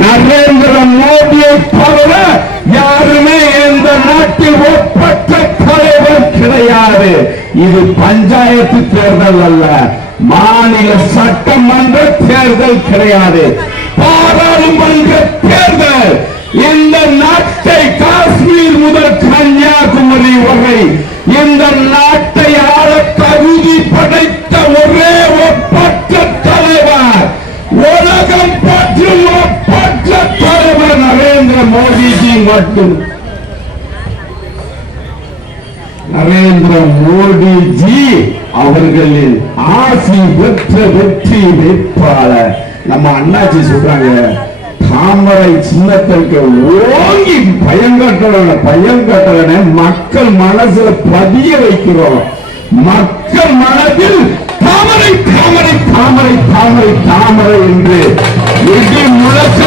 நரேந்திர மோடியை தவிர யாருமே இந்த நாட்டில் ஒப்பற்ற தலைவர் கிடையாது. இது பஞ்சாயத்து தேர்தல் அல்ல, மாநில சட்டமன்ற தேர்தல் கிடையாது, பாராளுமன்ற தேர்தல். இந்த நாட்டை காஷ்மீர் முதல் கன்னியாகுமரி வரை இந்த நாட்டை ஆள தகுதி படைத்த ஒரே ஒப்பற்ற தலைவர், உலகம் பற்றும் ஒப்பற்ற தலைவர் நரேந்திர மோடிஜி மட்டும். நரேந்திர மோடிஜி அவர்களின் ஆசி பெற்ற வெற்றி வேட்பாளர். நம்ம அண்ணாச்சி சொல்றாங்க, தாமரை சின்னத்திற்கு ஓங்கி பயங்கட்டவனை மக்கள் மனசுல பதிய வைக்கிறோம். மக்கள் மனதில் தாமரை தாமரை தாமரை தாமரை தாமரை என்று இடி முழக்க